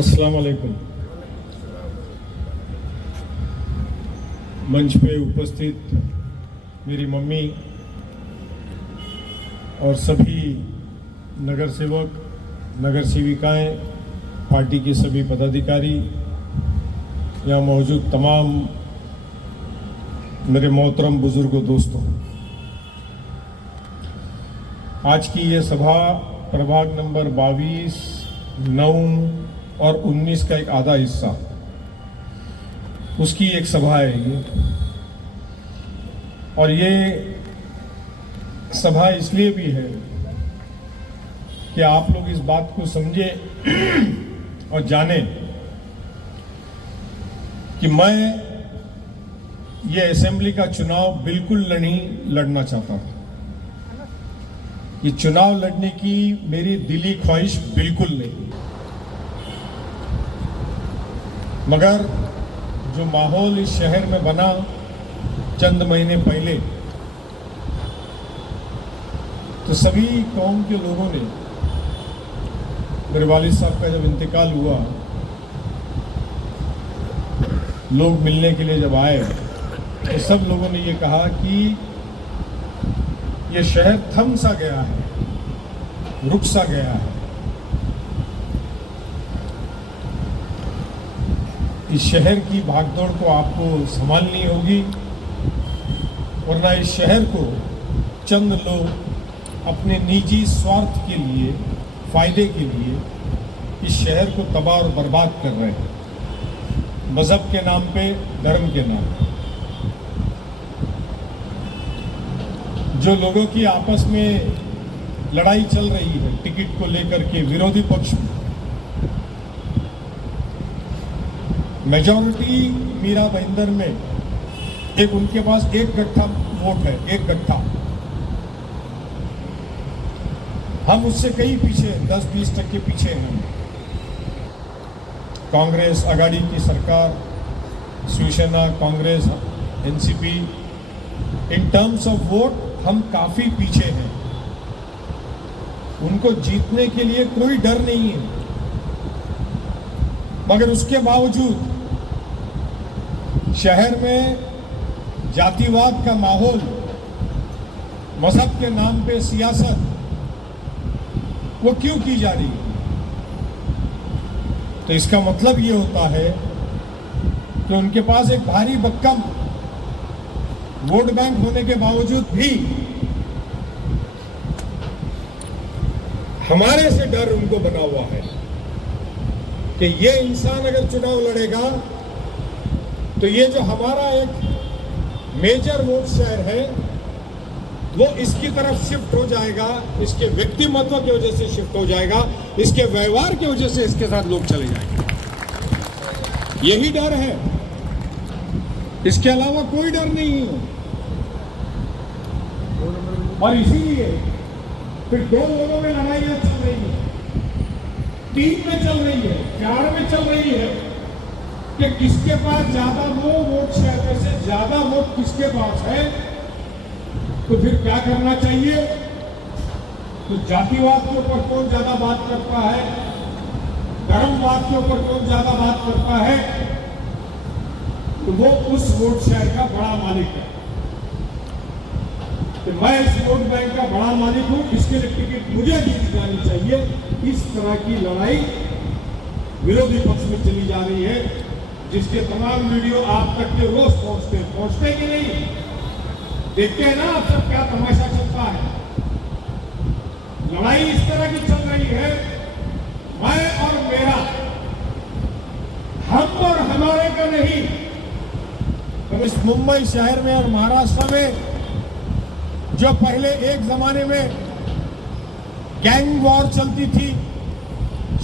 अस्सलाम वालेकुम। मंच पे उपस्थित मेरी मम्मी और सभी नगर सेवक, नगर सेविकाएं, पार्टी के सभी पदाधिकारी, यहाँ मौजूद तमाम मेरे मोहतरम बुजुर्गों, दोस्तों, आज की ये सभा प्रभाग नंबर 22, 9 और 19 का एक आधा हिस्सा, उसकी एक सभा है ये। और ये सभा इसलिए भी है कि आप लोग इस बात को समझे और जाने कि मैं ये असेंबली का चुनाव बिल्कुल नहीं लड़ना चाहता था। ये चुनाव लड़ने की मेरी दिली ख्वाहिश बिल्कुल नहीं, मगर जो माहौल इस शहर में बना चंद महीने पहले, तो सभी कौम के लोगों ने, मेरे वालिद साहब का जब इंतकाल हुआ, लोग मिलने के लिए जब आए तो सब लोगों ने ये कहा कि ये शहर थम सा गया है, रुक सा गया है। इस शहर की भागदौड़ को आपको संभालनी होगी, वरना इस शहर को चंद लोग अपने निजी स्वार्थ के लिए, फायदे के लिए इस शहर को तबाह और बर्बाद कर रहे हैं, मजहब के नाम पे, धर्म के नाम पे। जो लोगों की आपस में लड़ाई चल रही है टिकट को लेकर के विरोधी पक्ष में, मेजॉरिटी मीरा भाईंदर में एक उनके पास एक गट्ठा वोट है, एक गट्ठा। हम उससे कई पीछे, 10-20% पीछे हैं। कांग्रेस आघाड़ी की सरकार, Shivsena, Congress, NCP, in terms of vote हम काफी पीछे हैं। उनको जीतने के लिए कोई डर नहीं है, मगर उसके बावजूद शहर में जातिवाद का माहौल, मजहब के नाम पे सियासत, वो क्यों की जा रही है? तो इसका मतलब ये होता है कि उनके पास एक भारी भरकम वोट बैंक होने के बावजूद भी हमारे से डर उनको बना हुआ है कि ये इंसान अगर चुनाव लड़ेगा तो ये जो हमारा एक मेजर वोट शेयर है वो इसकी तरफ शिफ्ट हो जाएगा, इसके व्यक्तिमत्व की वजह से शिफ्ट हो जाएगा, इसके व्यवहार की वजह से इसके साथ लोग चले जाएंगे। यही डर है, इसके अलावा कोई डर नहीं है। और इसीलिए फिर दो लोगों में लड़ाइयां चल रही है, 3 में चल रही है, 4 में चल रही है कि किसके पास ज्यादा वोट शेयर में से ज्यादा वोट किसके पास है। तो फिर क्या करना चाहिए? तो जातिवाद के ऊपर कौन ज्यादा बात करता है, धर्मवाद के ऊपर कौन ज्यादा बात करता है, तो वो उस वोट शेयर का बड़ा मालिक है। तो मैं इस वोट बैंक का बड़ा मालिक हूं, इसके लिए टिकट मुझे जीत जानी चाहिए। इस तरह की लड़ाई विरोधी पक्ष में चली जा रही है, जिसके तमाम वीडियो आप तक के रोज पहुंचते कि नहीं? देखते हैं ना आप सब क्या तमाशा चलता है। लड़ाई इस तरह की चल रही है, मैं और मेरा, हम और हमारे का नहीं। तो इस मुंबई शहर में और महाराष्ट्र में जो पहले एक जमाने में गैंग वॉर चलती थी,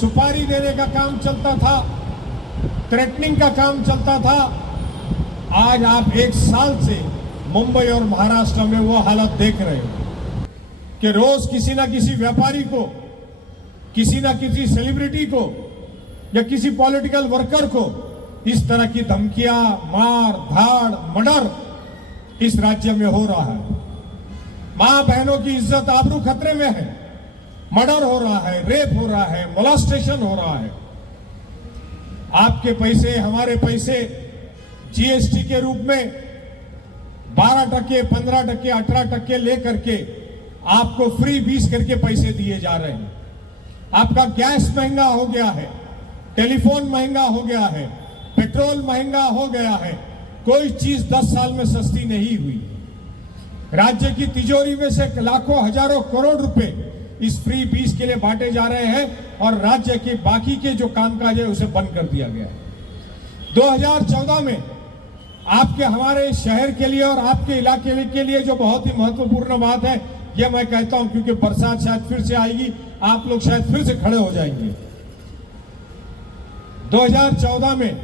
सुपारी देने का काम चलता था, थ्रेटनिंग का काम चलता था, आज आप 1 साल से मुंबई और महाराष्ट्र में वो हालत देख रहे हो कि रोज किसी ना किसी व्यापारी को, किसी ना किसी सेलिब्रिटी को या किसी पॉलिटिकल वर्कर को इस तरह की धमकियां, मार धाड़, मर्डर इस राज्य में हो रहा है। मां बहनों की इज्जत आबरू खतरे में है, मर्डर हो रहा है, रेप हो रहा है, मोलास्टेशन हो रहा है। आपके पैसे, हमारे पैसे जीएसटी के रूप में 12%, 15%, 18% लेकर के आपको फ्री 20 करके पैसे दिए जा रहे हैं। आपका गैस महंगा हो गया है, टेलीफोन महंगा हो गया है, पेट्रोल महंगा हो गया है। कोई चीज 10 साल में सस्ती नहीं हुई। राज्य की तिजोरी में से लाखों हजारों करोड़ रुपए इस फ्री 20 के लिए बांटे जा रहे हैं और राज्य के बाकी के जो कामकाज है उसे बंद कर दिया गया है। 2014 में आपके हमारे शहर के लिए और आपके इलाके के लिए जो बहुत ही महत्वपूर्ण बात है, यह मैं कहता हूं क्योंकि बरसात शायद फिर से आएगी, आप लोग शायद फिर से खड़े हो जाएंगे। 2014 में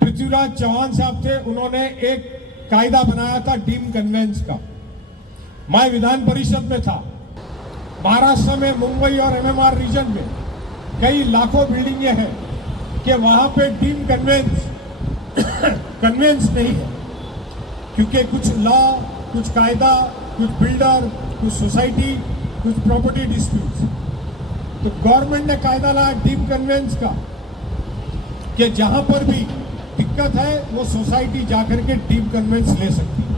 पृथ्वीराज चौहान साहब थे, उन्होंने एक कायदा बनाया था डीम कन्वेंस का। मैं विधान परिषद में था। महाराष्ट्र में मुंबई और एमएमआर रीजन में कई लाखों बिल्डिंगें हैं कि वहां पे डीम कन्वेंस नहीं है, क्योंकि कुछ लॉ, कुछ कायदा, कुछ बिल्डर, कुछ सोसाइटी, कुछ प्रॉपर्टी डिस्प्यूट्स। तो गवर्नमेंट ने कायदा लाया डीम कन्वेंस का कि जहां पर भी दिक्कत है वो सोसाइटी जाकर के डीम कन्वेंस ले सकती है।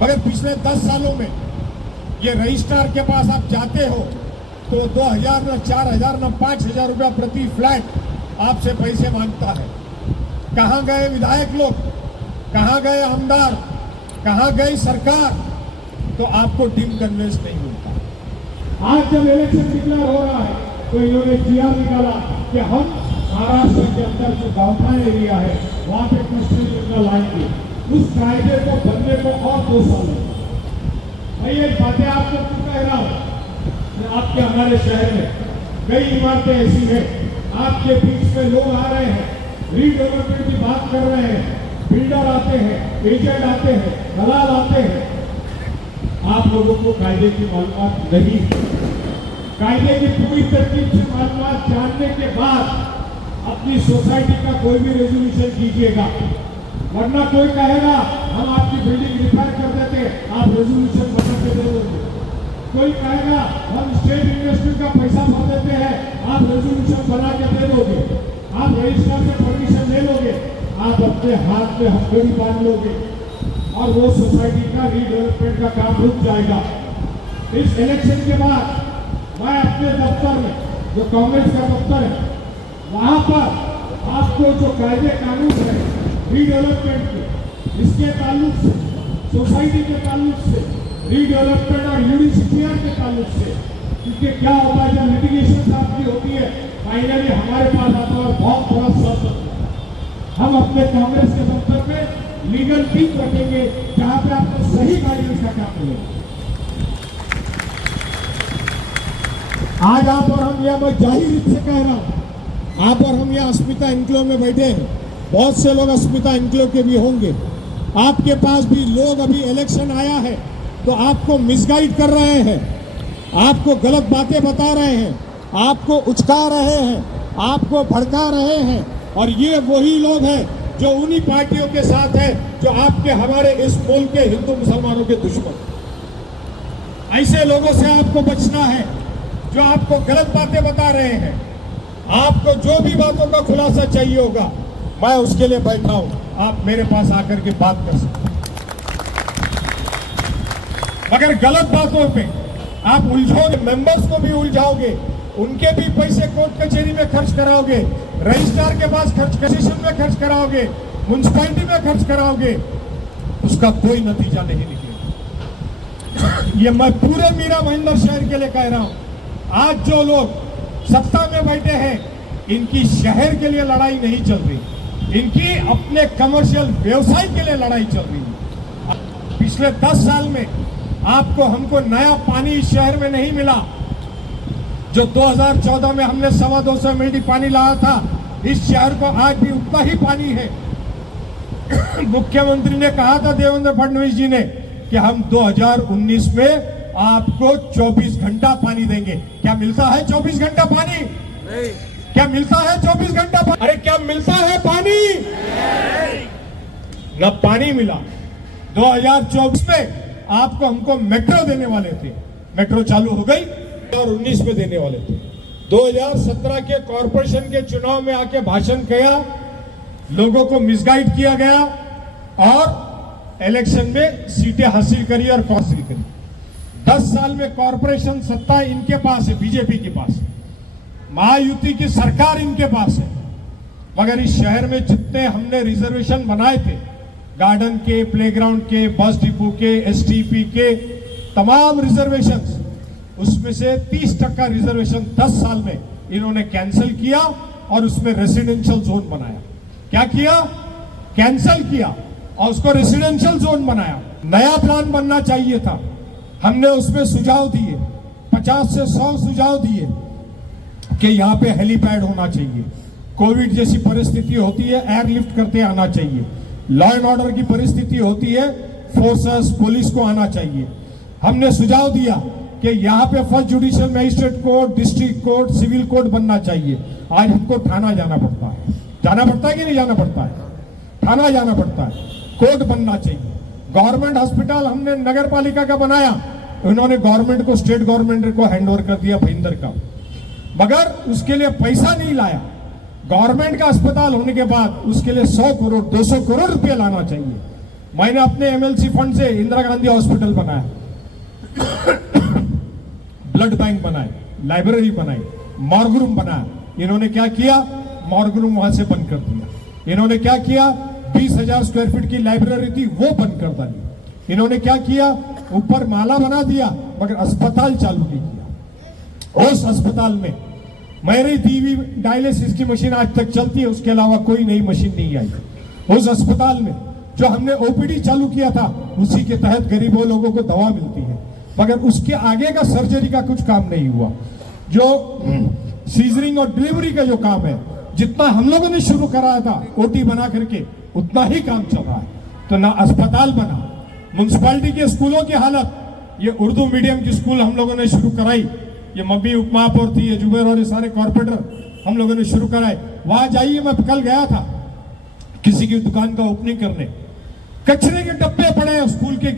मगर पिछले 10 सालों में ये रजिस्ट्रार के पास आप जाते हो तो 2000 न 4000 न 5000 रुपया प्रति फ्लैट आपसे पैसे मांगता है। कहां गए विधायक लोग, कहां गए आमदार, कहां गई सरकार? तो आपको डीम कन्वेंस नहीं मिलता। आज जब इलेक्शन डिक्लेयर हो रहा है तो इन्होंने जीआर निकाला कि हम महाराष्ट्र के अंदर जो गांवठान एरिया है वहां पे क्लस्टर योजना लाएंगे। उस कायदे को बनने को और 2 साल लगे। मैं ये बातें आपको क्यों कह रहा हूं? आपके हमारे शहर में कई इमारतें ऐसी हैं, आपके बीच में लोग आ रहे हैं, रीडेवलपमेंट की बात कर रहे हैं, बिल्डर आते हैं, एजेंट आते हैं, दलाल आते हैं। आप लोगों को कायदे की मालूमात नहीं है। कायदे की पूरी तरकीब से मालूमात जानने के बाद अपनी सोसाइटी का कोई भी रेजोल्यूशन कीजिएगा, वरना कोई कहेगा हम आपकी बिल्डिंग रिपेयर कर देते हैं, आप रेजोल्यूशन बना के दे दोगे। कोई कहेगा हम स्टेट इन्वेस्टमेंट का पैसा भर देते हैं, आप रेजोल्यूशन बना के दे दोगे। आप रजिस्ट्रार से परमिशन ले लोगे, आप अपने हाथ में हथकड़ी बांध लोगे और वो सोसाइटी का रीडेवलपमेंट का काम रुक जाएगा। इस इलेक्शन के बाद मैं अपने दफ्तर में, जो कांग्रेस का दफ्तर है, वहां पर आपको जो कायदे कानून है रीडेवलपमेंट के, इसके ताल्लुक से, सोसाइटी के ताल्लुक से, रीडेवलपमेंट और यूडिशियल के ताल्लुक से, क्योंकि क्या होता है जब लिटिगेशन आपकी होती है, फाइनली हमारे पास आता है बहुत बड़ा सवाल। हम अपने कांग्रेस के दफ्तर में लीगल टीम रखेंगे जहां पे आपको सही गाइडेंस का काम मिलेगा। आज आप और हम यह मैं जाहिर रूप से कह रहा हूं, आप और हम यहाँ अस्मिता एनक्लेव में बैठे हैं, बहुत से लोग अस्मिता एनक्लेव के भी होंगे। आपके पास भी लोग, अभी इलेक्शन आया है तो आपको मिसगाइड कर रहे हैं, आपको गलत बातें बता रहे हैं, आपको उचका रहे हैं, आपको भड़का रहे हैं। और ये वही लोग हैं जो उन्हीं पार्टियों के साथ हैं जो आपके हमारे इस मुल्क के हिंदू मुसलमानों के दुश्मन। ऐसे लोगों से आपको बचना है जो आपको गलत बातें बता रहे हैं। आपको जो भी बातों का खुलासा चाहिए होगा, मैं उसके लिए बैठा हूं, आप मेरे पास आकर के बात कर सकते हैं। मगर गलत बातों पे आप उलझोगे, मेंबर्स को भी उलझाओगे, उनके भी पैसे कोर्ट कचहरी में खर्च कराओगे, रजिस्ट्रार के पास खर्च, कमीशन में खर्च कराओगे, म्युनिसिपैलिटी में खर्च कराओगे, उसका कोई नतीजा नहीं निकलेगा। ये मैं पूरे मीरा महेंद्र शहर के लिए कह रहा हूं। आज जो लोग सत्ता में बैठे हैं, इनकी शहर के लिए लड़ाई नहीं चल रही, इनकी अपने कमर्शियल व्यवसाय के लिए लड़ाई चल रही है। पिछले 10 साल में आपको हमको नया पानी इस शहर में नहीं मिला। जो 2014 में हमने 225 MLD पानी लाया था, इस शहर को आज भी उतना ही पानी है। मुख्यमंत्री ने कहा था, देवेंद्र फडणवीस जी ने, कि हम 2019 में आपको 24 घंटा पानी देंगे। क्या मिलता है 24 घंटा पानी? नहीं। क्या मिलता है 24 घंटा पानी? अरे क्या मिलता है पानी? नहीं। न पानी मिला। 2024 में आपको हमको मेट्रो देने वाले थे, मेट्रो चालू हो गई, और 19 में देने वाले थे। 2017 के कॉरपोरेशन के चुनाव में आके भाषण किया, लोगों को मिसगाइड किया गया और इलेक्शन में सीटें हासिल करी और हासिल करी। 10 साल में कॉरपोरेशन सत्ता इनके पास है, बीजेपी के पास है, महायुति की सरकार इनके पास है। मगर इस शहर में जितने हमने रिजर्वेशन बनाए थे, गार्डन के, प्लेग्राउंड के, बस डिपो के, एसटीपी के, तमाम रिजर्वेशंस, उसमें से 30% रिजर्वेशन 10 साल में इन्होंने कैंसिल किया और उसमें रेसिडेंशियल जोन बनाया। क्या किया? कैंसिल किया और उसको रेसिडेंशियल जोन बनाया। नया प्लान बनना चाहिए था, हमने उसमें सुझाव दिए, 50 से 100 सुझाव दिए कि यहाँ पे हेलीपैड होना चाहिए, कोविड जैसी परिस्थिति होती है एयरलिफ्ट करते आना चाहिए, लॉ एंड ऑर्डर की परिस्थिति होती है फोर्सेस पुलिस को आना चाहिए। हमने सुझाव दिया कि यहाँ पे first judicial magistrate court, district court, civil court बनना चाहिए। आज हमको थाना जाना पड़ता है, जाना पड़ता है कि नहीं जाना पड़ता है? थाना जाना पड़ता है, कोर्ट बनना चाहिए। गवर्नमेंट हॉस्पिटल हमने नगर पालिका का बनाया, उन्होंने गवर्नमेंट को, स्टेट गवर्नमेंट को हैंडओवर कर दिया भयंदर का, मगर उसके लिए पैसा नहीं लाया। गवर्नमेंट का अस्पताल होने के बाद उसके लिए 100 करोड़ 200 करोड़ रुपए लाना चाहिए। मैंने अपने एमएलसी फंड से इंदिरा गांधी हॉस्पिटल बनाया, ब्लड बैंक बनाए, लाइब्रेरी बनाई, मॉर्ग रूम बनाया। इन्होंने क्या किया? मॉर्ग रूम वहां से बंद कर दिया। इन्होंने क्या किया? 20,000 स्क्वायर फीट की लाइब्रेरी थी वो बंद कर डाली। इन्होंने क्या किया? ऊपर माला बना दिया मगर अस्पताल चालू नहीं किया। उस अस्पताल में मेरी दी हुई डायलिसिस की मशीन आज तक चलती है, उसके अलावा कोई नई मशीन नहीं आई। उस अस्पताल में जो हमने ओपीडी चालू किया था, उसी के तहत गरीबों लोगों को दवा मिलती है, मगर उसके आगे का सर्जरी का कुछ काम नहीं हुआ। जो सीजरिंग और डिलीवरी का जो काम है, जितना हम लोगों ने शुरू कराया था ओटी बना करके, उतना ही काम चल रहा है। तो ना अस्पताल बना। म्युनिसिपैलिटी के स्कूलों की हालत, ये उर्दू मीडियम की स्कूल हम लोगों ने शुरू कराई, ये मब्बी उपमहापौर थी, ये जुबेर और ये सारे कॉर्पोरेटर हम लोगों ने शुरू कराए। वहां जाइए, मैं कल गया था किसी की दुकान का ओपनिंग करने, कचरे के डब्बे पड़े हैं स्कूल के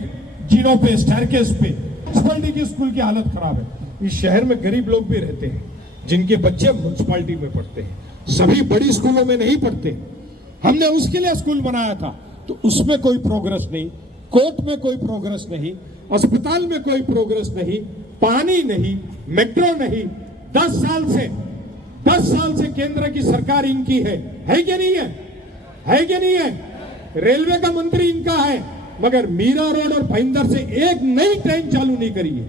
जीनों पे, स्टेयरकेस पे। म्युनिसिपैलिटी की स्कूल की हालत खराब है। इस शहर में गरीब लोग भी रहते हैं जिनके बच्चे म्युनिसिपैलिटी में पढ़ते हैं, सभी बड़ी स्कूलों में नहीं पढ़ते। हमने उसके लिए स्कूल बनाया था, तो उसमें कोई प्रोग्रेस नहीं, कोर्ट में कोई प्रोग्रेस नहीं, अस्पताल में कोई प्रोग्रेस नहीं, पानी नहीं, मेट्रो नहीं। 10 साल से केंद्र की सरकार इनकी है कि नहीं है? है कि नहीं है? रेलवे का मंत्री इनका है, मगर मीरा रोड और भाईंदर से एक नई ट्रेन चालू नहीं करी है,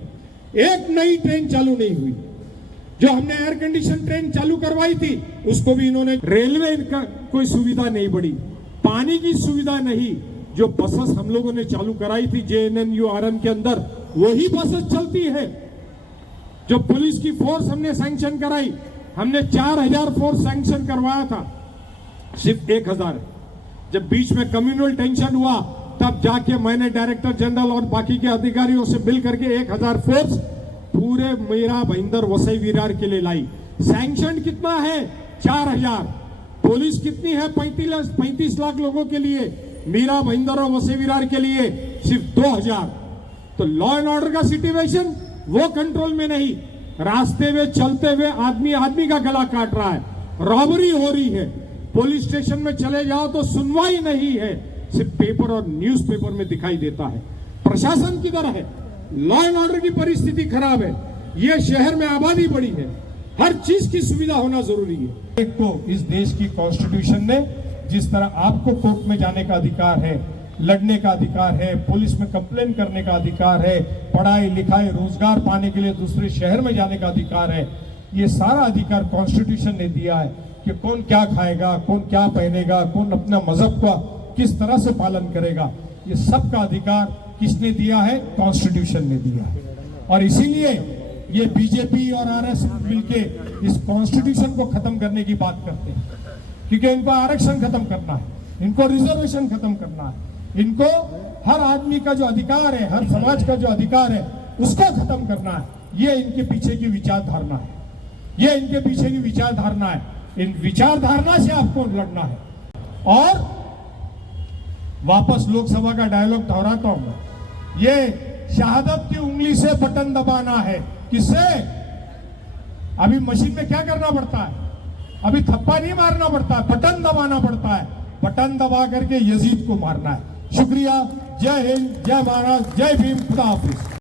एक नई ट्रेन चालू नहीं हुई। जो हमने एयर कंडीशन ट्रेन चालू करवाई थी, उसको भी इन्होंने, रेलवे का कोई सुविधा नहीं बढ़ी, पानी की सुविधा नहीं। जो बसेस हम लोगों ने चालू कराई थी JNNURM के अंदर, वही बसेस चलती है। जो पुलिस की फोर्स हमने सैंक्शन कराई, हमने 4000 फोर्स सैंक्शन करवाया था, सिर्फ 1000 है। जब बीच में कम्युनल टेंशन हुआ, तब जाके मैंने डायरेक्टर जनरल और बाकी के अधिकारियों से मिल करके 1000 फोर्स पूरे मीरा भाईंदर वसई विरार के लिए लाई। सैंक्शन कितना है? 4000। पुलिस कितनी है? 35 लाख लोगों के लिए, मीरा भाईंदर और वसई विरार के लिए सिर्फ 2000। तो लॉ एंड ऑर्डर का सिचुएशन वो कंट्रोल में नहीं, रास्ते में चलते हुए आदमी का गला काट रहा है, रॉबरी हो रही है, पुलिस स्टेशन में चले जाओ तो सुनवाई नहीं है, सिर्फ पेपर और न्यूज़पेपर में दिखाई देता है। प्रशासन किधर है? लॉ एंड ऑर्डर की परिस्थिति खराब है। ये शहर में आबादी बढ़ी है, हर चीज की सुविधा होना जरूरी है। एक तो इस देश की कॉन्स्टिट्यूशन ने जिस तरह आपको कोर्ट में जाने का अधिकार है, लड़ने का अधिकार है, पुलिस में कंप्लेन करने का अधिकार है, पढ़ाई लिखाई रोजगार पाने के लिए दूसरे शहर में जाने का अधिकार है, ये सारा अधिकार कॉन्स्टिट्यूशन ने दिया है कि कौन क्या खाएगा, कौन क्या पहनेगा, कौन अपना मजहब का किस तरह से पालन करेगा, ये सब का अधिकार किसने दिया है? कॉन्स्टिट्यूशन ने दिया है। और इसीलिए ये बीजेपी और आरएसएस मिलके इस कॉन्स्टिट्यूशन को खत्म करने की बात करते हैं, क्योंकि इनको आरक्षण खत्म करना है, इनको रिजर्वेशन खत्म करना है, इनको हर आदमी का जो अधिकार है, हर समाज का जो अधिकार है, उसको खत्म करना है। ये इनके पीछे की विचारधारणा है, ये इनके पीछे की विचारधारणा है। इन विचारधारणा से आपको लड़ना है। और वापस लोकसभा का डायलॉग दोहराता हूं, ये शहादत की उंगली से बटन दबाना है। किससे? अभी मशीन में क्या करना पड़ता है? अभी थप्पा नहीं मारना पड़ता है, बटन दबाना पड़ता है। बटन दबा करके यजीद को मारना है। शुक्रिया। जय हिंद, जय महाराज, जय भीम, खुदा हाफिज।